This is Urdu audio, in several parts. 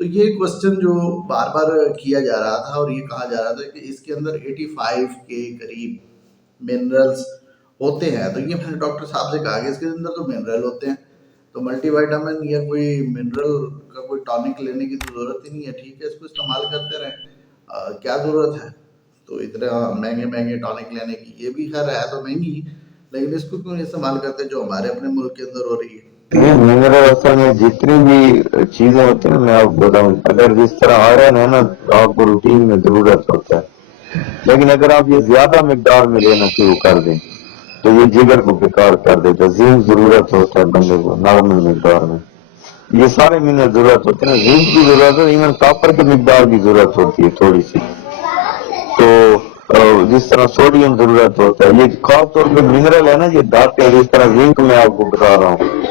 تو یہ کوشچن جو بار بار کیا جا رہا تھا اور یہ کہا جا رہا تھا کہ اس کے اندر 85 کے قریب منرلز ہوتے ہیں، تو یہ میں نے ڈاکٹر صاحب سے کہا کہ اس کے اندر تو منرل ہوتے ہیں، تو ملٹی وائٹامن یا کوئی منرل کا کوئی ٹانک لینے کی تو ضرورت ہی نہیں ہے، ٹھیک ہے اس کو استعمال کرتے رہیں، کیا ضرورت ہے تو اتنا مہنگے مہنگے ٹانک لینے کی؟ یہ بھی خیر ہے تو مہنگی، لیکن اس کو کیوں استعمال کرتے جو ہمارے اپنے ملک کے اندر ہو رہی ہے؟ یہ منرل اصل میں جتنی بھی چیزیں ہوتی ہیں میں آپ کو بتاؤں، اگر جس طرح آئرن ہے نا آپ کو روٹین میں ضرورت ہوتا ہے، لیکن اگر آپ یہ زیادہ مقدار میں لینا شروع کر دیں تو یہ جگر کو بیکار کر دیتا ہے۔ زنک ضرورت ہوتا ہے بندے کو نارمل مقدار میں، یہ سارے منرل ضرورت ہوتے ہیں، زنک کی ضرورت ہے، ایون کاپر کی مقدار کی ضرورت ہوتی ہے تھوڑی سی، تو جس طرح سوڈیم ضرورت ہوتا ہے، یہ خاص طور پہ منرل ہے نا یہ دھاتیں، جس طرح زنک میں آپ کو بتا رہا ہوں،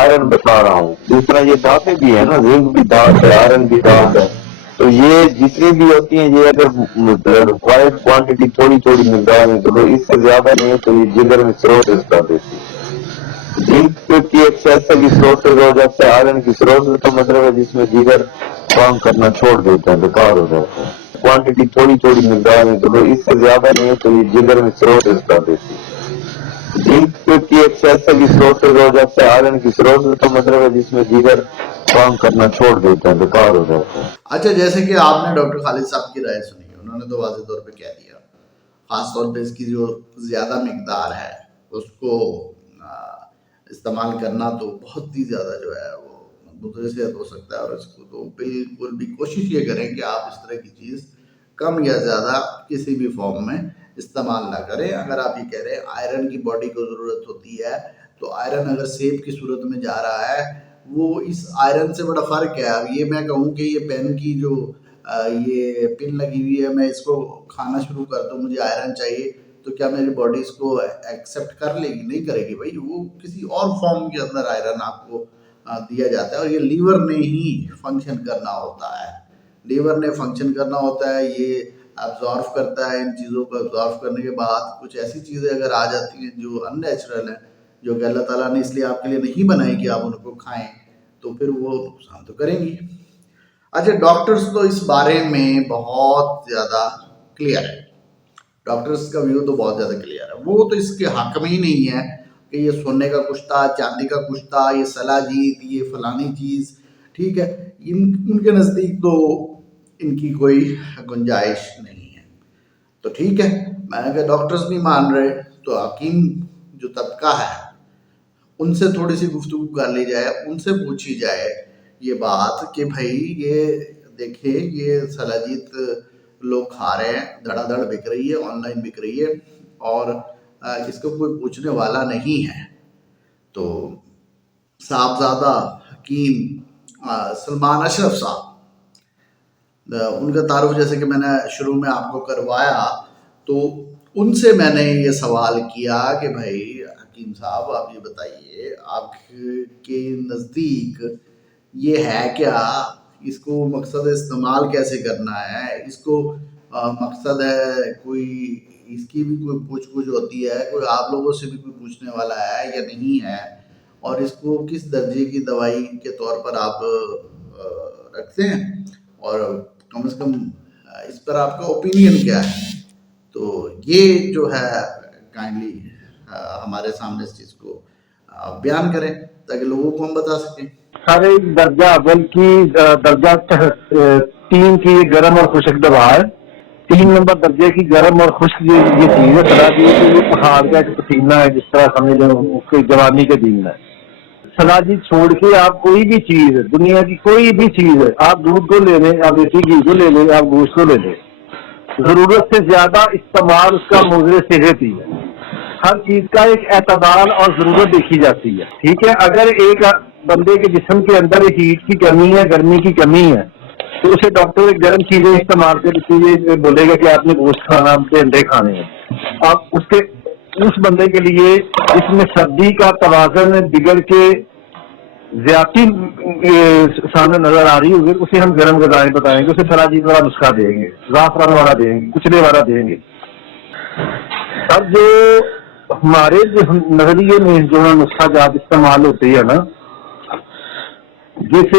آئرن بتا رہا ہوں، جس طرح یہ دھاتیں بھی ہیں نا، زنک بھی دھات ہے، آئرن بھی دھات ہے، تو یہ جتنی بھی ہوتی ہیں یہ اگر ریکوائرڈ کوانٹٹی تھوڑی تھوڑی مقدار میں تو اس سے زیادہ نہیں تو یہ جگر میں سروسز کر دیتی ہے۔ زنک کی ایکسیس کی سروسز ہو جاتا ہے، آئرن کی سروسز کا مطلب ہے جس میں جگر کام کرنا چھوڑ دیتا ہے، بیکار ہو جاتا ہے۔ کوانٹٹی تھوڑی تھوڑی مقدار میں تو اس سے زیادہ نہیں تو یہ جگر میں سروسز کر دیتی ہے۔ زنک کی ایکسیس کی سروسز ہو جاتا ہے، آئرن کی سروسز کا مطلب ہے جس میں جگر کام کرنا چھوڑ دیتا ہے، بیکار ہو جاتا ہے۔ اچھا، جیسے کہ آپ نے ڈاکٹر خالد صاحب کی رائے سنی، انہوں نے تو واضح طور پہ کہہ دیا، خاص طور پہ اس کی جو زیادہ مقدار ہے اس کو استعمال کرنا تو بہت ہی زیادہ جو ہے وہ مضر صحت ہو سکتا ہے، اور اس کو تو بالکل بھی کوشش یہ کریں کہ آپ اس طرح کی چیز کم یا زیادہ کسی بھی فارم میں استعمال نہ کریں۔ اگر آپ یہ کہہ رہے ہیں آئرن کی باڈی کو ضرورت ہوتی ہے، تو آئرن اگر سیب کی صورت میں جا رہا ہے، وہ اس آئرن سے بڑا فرق ہے۔ اب یہ میں کہوں کہ یہ پین کی جو یہ پن لگی ہوئی ہے، میں اس کو کھانا شروع کر دوں، مجھے آئرن چاہیے، تو کیا میری باڈی اس کو ایکسیپٹ کر لے گی؟ نہیں کرے گی بھائی، وہ کسی اور فارم کے اندر آئرن آپ کو دیا جاتا ہے، اور یہ لیور نے ہی فنکشن کرنا ہوتا ہے، لیور نے فنکشن کرنا ہوتا ہے، یہ ابزارو کرتا ہے، ان چیزوں کو ابزارو کرنے کے بعد کچھ ایسی چیزیں اگر آ جاتی ہیں جو ان نیچرل ہیں، جو کہ اللہ تعالیٰ نے اس لیے آپ کے لیے نہیں بنائی کہ آپ ان کو کھائیں، تو پھر وہ نقصان تو کریں گی۔ اچھا، ڈاکٹرز تو اس بارے میں بہت زیادہ کلیئر ہے، ڈاکٹرز کا ویو تو بہت زیادہ کلیئر ہے، وہ تو اس کے حق میں ہی نہیں ہے کہ یہ سونے کا کچھ تھا، چاندی کا کچھ تھا، یہ سلاجید، یہ فلانی چیز، ٹھیک ہے، ان کے نزدیک تو ان کی کوئی گنجائش نہیں ہے۔ تو ٹھیک ہے، میں نے کہا ڈاکٹرز نہیں مان رہے تو حکیم جو طبقہ ہے ان سے تھوڑی سی گفتگو کر لی جائے، ان سے پوچھی جائے یہ بات کہ بھائی یہ دیکھیں یہ سلاجید لوگ کھا رہے ہیں، دھڑا دھڑ بک رہی ہے، آن لائن بک رہی ہے، اور اس کو کوئی پوچھنے والا نہیں ہے۔ تو صاحبزادہ حکیم سلمان اشرف صاحب، ان کا تعارف جیسے کہ میں نے شروع میں آپ کو کروایا، تو ان سے میں نے یہ سوال کیا کہ بھائی حکیم صاحب آپ یہ بتائیے آپ کے نزدیک یہ ہے کیا، اس کو مقصد استعمال کیسے کرنا ہے، اس کو مقصد ہے کوئی اس کی بھی کوئی پوچھ گچھ ہوتی ہے، کوئی آپ لوگوں سے بھی کوئی پوچھنے والا ہے یا نہیں ہے، اور اس کو کس درجے کی دوائی کے طور پر آپ رکھتے ہیں، اور کم از کم اس پر آپ کا اوپینین کیا ہے؟ تو یہ جو ہے کائنڈلی ہمارے سامنے اس چیز کو بیان کریں تاکہ لوگوں کو ہم بتا سکیں۔ ہر ایک درجہ اول کی درجہ 3 کی گرم اور خشک دوا ہے، 3 نمبر درجے کی گرم اور خشک یہ چیز ہے سلاجید، یہ پہاڑ کا ایک پسینہ ہے، جس طرح سمجھ لیں جوانی کے دن میں سلاجید چھوڑ کے آپ کوئی بھی چیز، دنیا کی کوئی بھی چیز ہے، آپ دودھ کو لے لیں، آپ دیسی گھی کو لے لیں، آپ گوشت کو لے لیں، ضرورت سے زیادہ استعمال اس کا مضر صحت ہی ہے۔ ہر چیز کا ایک اعتدال اور ضرورت دیکھی جاتی ہے، ٹھیک ہے۔ اگر ایک بندے کے جسم کے اندر ہیٹ کی کمی ہے، گرمی کی کمی ہے، تو اسے ڈاکٹر ایک گرم چیزیں استعمال کر چیزیں بولے گا کہ آپ نے گوشت کھانا، انڈے کھانے ہیں، آپ اس بندے کے لیے جس میں سردی کا توازن بگڑ کے زیادتی سامنے نظر آ رہی ہوگی، اسے ہم گرم غذائیں بتائیں گے، اسے سلاجید والا نسخہ دیں گے، زعفران والا دیں گے، کچلے والا دیں گے۔ اب جو ہمارے جو نظریے میں جو نسخہ جات استعمال ہوتی ہے نا، جیسے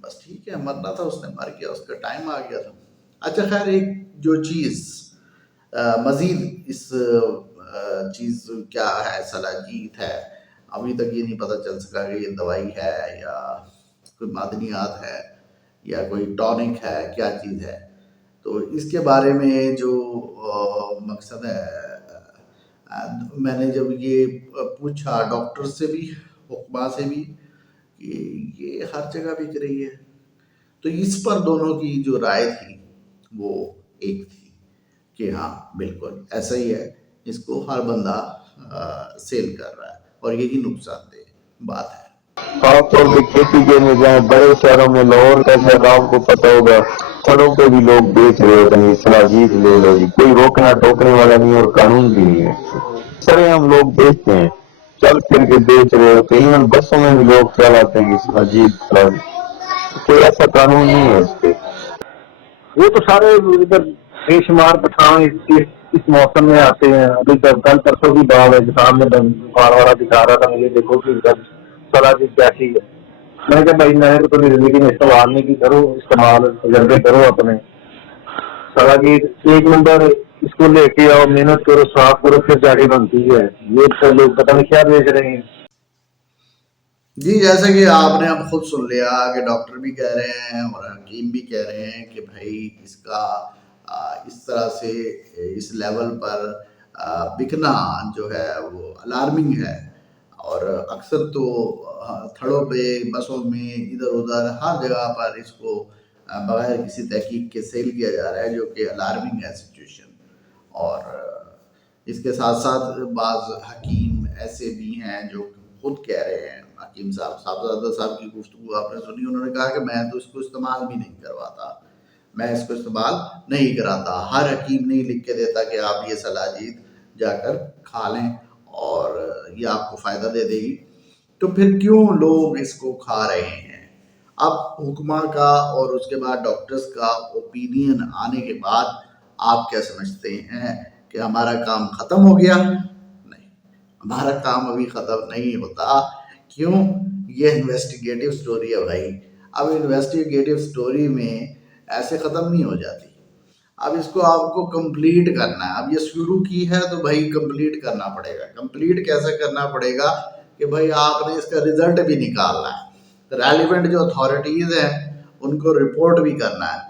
بس ٹھیک ہے، مرنا تھا اس نے مر گیا، اس کا ٹائم آ گیا تھا. اچھا خیر، ایک جو چیز مزید اس چیز کیا ہے، سلاجید ہے، ابھی تک یہ نہیں پتہ چل سکا کہ یہ دوائی ہے یا کوئی معدنیات ہے یا کوئی ٹونک ہے، کیا چیز ہے. تو اس کے بارے میں جو مقصد ہے، میں نے جب یہ پوچھا ڈاکٹر سے بھی، حکما سے بھی، کہ یہ ہر جگہ بک رہی ہے، تو اس پر دونوں کی جو رائے تھی وہ ایک تھی کہ ہاں بالکل ایسا ہی ہے، اس کو ہر بندہ سیل کر رہا ہے اور یہی نقصان دہ بات ہے. خاص طور پہ کھیتی کے نظام بڑے شہروں میں، لاہور کا شہر آپ کو پتہ ہوگا، پھلوں پہ بھی لوگ بیچ رہے ہوتے ہیں. سلاجید لے لو جی، کوئی روکنا ٹوکنے والا نہیں اور قانون بھی نہیں ہے. سرے ہم لوگ بیچتے ہیں، چل پھر کے بیچ رہے ہوتے ہیں. ایون بسوں میں بھی لوگ چلاتے ہیں سلاجید. کوئی ایسا قانون نہیں ہے اس پہ. وہ تو سارے ادھر بے شمار پٹھان اس موسم میں آتے ہیں. ابھی کل پرسوں کی بات ہے، کسان میں دکان والا دکھا رہا تھا مجھے، دیکھو کہ سلاجید کیسی ہے. میں نے کہا بھائی میں تو کبھی زندگی میں استعمال نہیں کی، کرو استعمال، تجربے کرو اپنے. سلاجید ایک نمبر، اس کو لے کے آؤ، محنت کرو، صاف کرو، پھر جا کے بنتی ہے. یہ تو لوگ پتہ نہیں کیا بیچ رہے ہیں. جی، جیسا کہ آپ نے اب خود سن لیا کہ ڈاکٹر بھی کہہ رہے ہیں اور حکیم بھی کہہ رہے ہیں کہ بھائی اس کا اس طرح سے اس لیول پر بکنا جو ہے وہ الارمنگ ہے. اور اکثر تو تھڑوں پہ، بسوں میں، ادھر ادھر ہر جگہ پر اس کو بغیر کسی تحقیق کے سیل کیا جا رہا ہے، جو کہ الارمنگ ہے سچویشن. اور اس کے ساتھ ساتھ بعض حکیم ایسے بھی ہیں جو خود کہہ رہے ہیں، حکیم صاحبزادہ صاحب کی گفتگو آپ نے سنی، انہوں نے کہا کہ میں تو اس کو استعمال بھی نہیں کرواتا، میں اس کو استعمال نہیں کراتا. ہر حکیم نہیں لکھ کے دیتا کہ آپ یہ سلاجید جا کر کھا لیں اور یہ آپ کو فائدہ دے دے گی. تو پھر کیوں لوگ اس کو کھا رہے ہیں؟ اب حکمہ کا اور اس کے بعد ڈاکٹرز کا اوپینین آنے کے بعد آپ کیا سمجھتے ہیں کہ ہمارا کام ختم ہو گیا؟ نہیں، ہمارا کام ابھی ختم نہیں ہوتا. کیوں؟ یہ انویسٹیگیٹو سٹوری ہے بھائی. اب انویسٹیگیٹو سٹوری میں ایسے ختم نہیں ہو جاتی. اب اس کو آپ کو کمپلیٹ کرنا ہے. اب یہ شروع کی ہے تو بھائی کمپلیٹ کرنا پڑے گا. کمپلیٹ کیسے کرنا پڑے گا کہ بھائی آپ نے اس کا رزلٹ بھی نکالنا ہے. ریلیونٹ جو اتھارٹیز ہیں ان کو رپورٹ بھی کرنا ہے.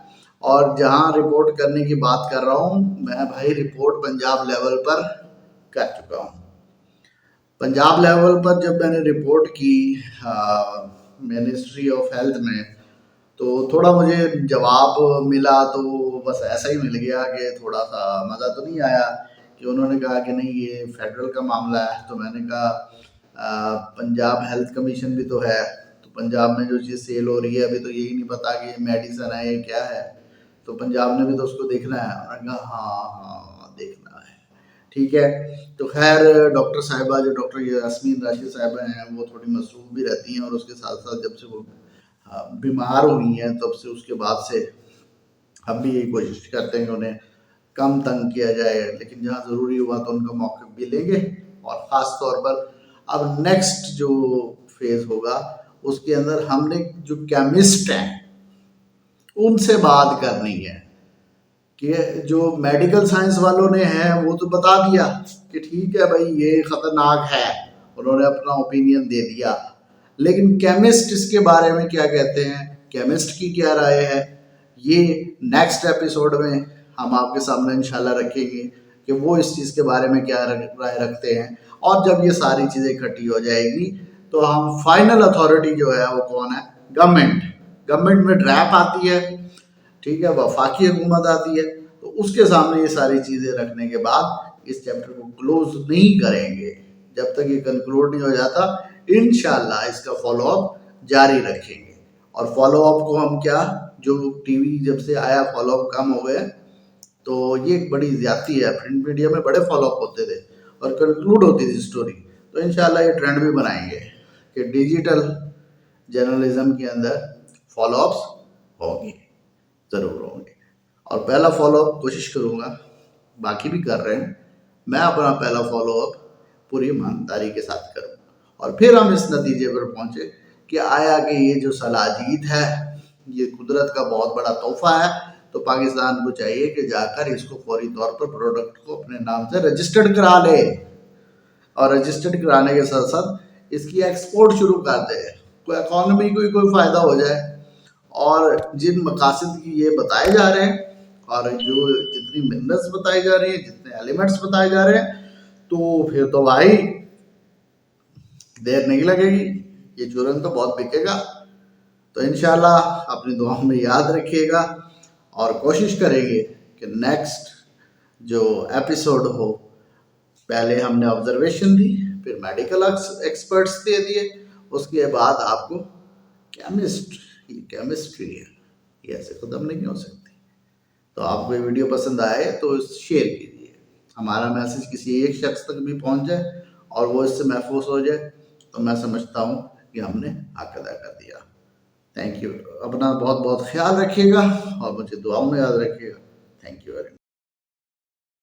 اور جہاں رپورٹ کرنے کی بات کر رہا ہوں میں بھائی، رپورٹ پنجاب لیول پر کر چکا ہوں. پنجاب لیول پر جب میں نے رپورٹ کی منسٹری آف ہیلتھ میں، تو تھوڑا مجھے جواب ملا تو بس ایسا ہی مل گیا کہ تھوڑا سا مزہ تو نہیں آیا. کہ انہوں نے کہا کہ نہیں یہ فیڈرل کا معاملہ ہے. تو میں نے کہا پنجاب ہیلتھ کمیشن بھی تو ہے، تو پنجاب میں جو چیز سیل ہو رہی ہے ابھی تو یہی نہیں پتا کہ یہ میڈیسن ہے یہ کیا ہے، تو پنجاب نے بھی تو اس کو دیکھنا ہے. انہوں نے کہا ہاں دیکھنا ہے، ٹھیک ہے. تو خیر ڈاکٹر صاحبہ جو ڈاکٹر یاسمین راشد صاحبہ ہیں وہ تھوڑی مصروف بھی رہتی ہیں، اور اس کے ساتھ ساتھ جب سے وہ بیمار ہوئی ہیں تب سے، اس کے بعد سے ہم بھی یہی کوشش کرتے ہیں کہ انہیں کم تنگ کیا جائے، لیکن جہاں ضروری ہوا تو ان کا موقف بھی لیں گے. اور خاص طور پر اب نیکسٹ جو فیز ہوگا اس کے اندر ہم نے جو کیمسٹ ہیں ان سے بات کرنی ہے. کہ جو میڈیکل سائنس والوں نے ہیں وہ تو بتا دیا کہ ٹھیک ہے بھائی یہ خطرناک ہے، انہوں نے اپنا اوپینین دے دیا، لیکن کیمسٹ اس کے بارے میں کیا کہتے ہیں، کیمسٹ کی کیا رائے ہے، یہ نیکسٹ ایپیسوڈ میں ہم آپ کے سامنے انشاءاللہ رکھیں گے کہ وہ اس چیز کے بارے میں کیا رائے رکھتے ہیں. اور جب یہ ساری چیزیں اکٹھی ہو جائے گی تو ہم فائنل اتھارٹی جو ہے وہ کون ہے؟ گورنمنٹ میں ڈریپ آتی ہے، ٹھیک ہے، وفاقی حکومت آتی ہے، تو اس کے سامنے یہ ساری چیزیں رکھنے کے بعد اس چیپٹر کو کلوز نہیں کریں گے جب تک یہ کنکلوڈ نہیں ہو جاتا. انشاءاللہ اس کا فالو اپ جاری رکھیں گے. اور فالو اپ کو ہم کیا، جو ٹی وی جب سے آیا فالو اپ کم ہو گئے، تو یہ ایک بڑی زیادتی ہے. پرنٹ میڈیا میں بڑے فالو اپ ہوتے تھے اور کنکلوڈ ہوتی تھی سٹوری. تو انشاءاللہ یہ ٹرینڈ بھی بنائیں گے کہ ڈیجیٹل جرنلزم کے اندر فالو اپس ہوں گے، ضرور ہوں گے. اور پہلا فالو اپ کوشش کروں گا، باقی بھی کر رہے ہیں، میں اپنا پہلا فالو اپ پوری ایمانداری کے ساتھ کروں. اور پھر ہم اس نتیجے پر پہنچے کہ آیا کہ یہ جو سلاجید ہے یہ قدرت کا بہت بڑا تحفہ ہے، تو پاکستان کو چاہیے کہ جا کر اس کو فوری طور پر پروڈکٹ کو اپنے نام سے رجسٹرڈ کرا لے، اور رجسٹرڈ کرانے کے ساتھ ساتھ اس کی ایکسپورٹ شروع کر دے، کوئی اکانومی کو کوئی فائدہ ہو جائے۔ اور جن مقاصد کی یہ بتائے جا رہے ہیں، اور جو جتنی منتس بتائی جا رہی ہیں، جتنے ایلیمنٹس بتائے جا رہے ہیں، تو پھر تو بھائی دیر نہیں لگے گی، یہ چورن تو بہت بکے گا۔ تو انشاءاللہ اپنی دعاؤں میں یاد رکھیے گا، اور کوشش کریں گے کہ نیکسٹ جو ایپیسوڈ ہو، پہلے ہم نے آبزرویشن دی، پھر میڈیکل ایکسپرٹس دے دیے، اس کے بعد آپ کو کیمسٹری ہے، یہ ایسے ختم نہیں ہو سکتی۔ تو آپ کو یہ ویڈیو پسند آئے تو شیئر کیجیے، ہمارا میسج کسی ایک شخص تک بھی پہنچ جائے اور وہ اس سے محفوظ ہو جائے، تو میں سمجھتا ہوں کہ ہم نے حق ادا کر دیا۔ تھینک یو، اپنا بہت بہت خیال رکھیے گا اور مجھے دعاؤں میں یاد رکھیے گا۔ Thank you very much.